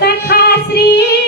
सखा श्री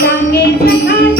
সামনে দেখা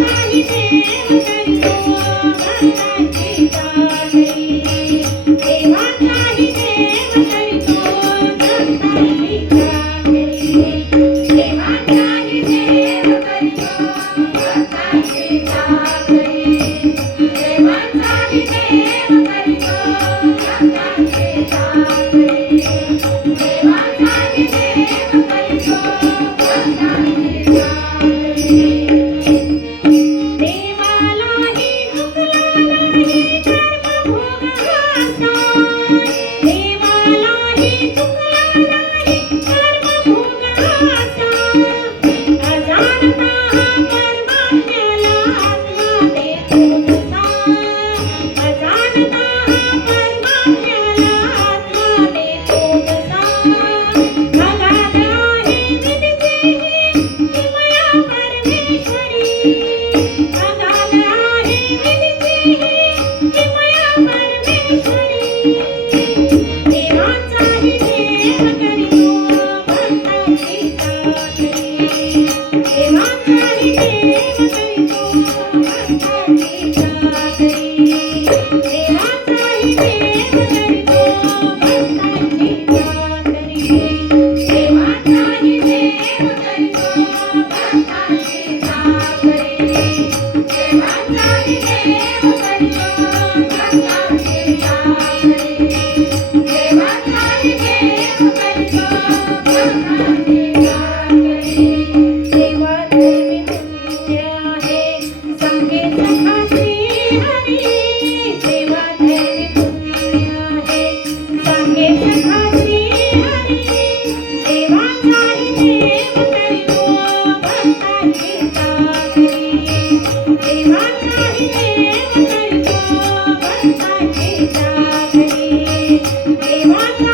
Thank you. Música Hey, Mama!